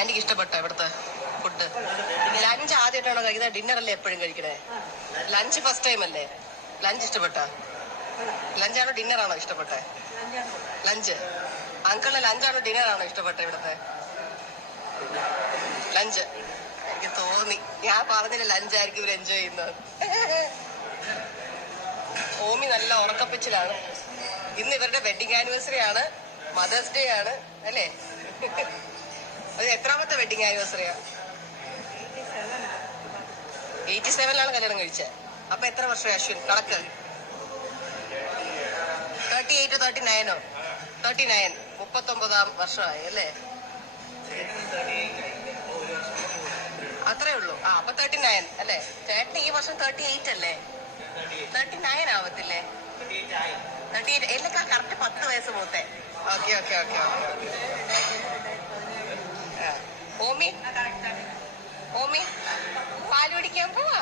ആന്റിക്ക് ഇഷ്ടപ്പെട്ടോ ഇവിടുത്തെ ഫുഡ്? ലഞ്ച് ആദ്യമായിട്ടാണോ കഴിക്കുന്നത്? ഡിന്നർ അല്ലേ എപ്പോഴും കഴിക്കണേ? ലഞ്ച് ഫസ്റ്റ് ടൈം അല്ലേ? ലഞ്ച് ഇഷ്ടപ്പെട്ടോ? ലഞ്ചാണോ ഡിന്നറാണോ ഇഷ്ടപ്പെട്ടെ? ലഞ്ച്. അങ്കിളിന് ലഞ്ചാണോ ഡിന്നറാണോ ഇഷ്ടപ്പെട്ടെ ഇവിടുത്തെ? ലഞ്ച്. എനിക്ക് തോന്നി, ഞാൻ പറഞ്ഞില്ല ലഞ്ചായിരിക്കും ഇവർ എൻജോയ് ചെയ്യുന്നത്. ഓമി നല്ല ഉറക്കപ്പിച്ചിലാണ്. ഇന്ന് ഇവരുടെ വെഡിങ് ആനിവേഴ്സറി ആണ്, മദേഴ്സ് ഡേ ആണ് അല്ലേ? അത് എത്രാമത്തെ വെഡിങ് ആനിവേഴ്സറിയാ? 87 കല്യാണം കഴിച്ചത്. അപ്പൊ എത്ര വർഷം അശ്വിൻ കണക്ക്? 38 39 39 39 വർഷമായി അല്ലേ? അത്രേ ഉള്ളൂ. അപ്പൊ 39 അല്ലേ? ചേട്ടൻ ഈ വർഷം 38 അല്ലേ? 39 ആവത്തില്ലേ? 38 എന്നൊക്കെ കറക്റ്റ് 10 വയസ്സ് മൂത്തേ. Okay okay okay okay. ഓമി ഓമി പാല് പിടിക്കാൻ പോവാ.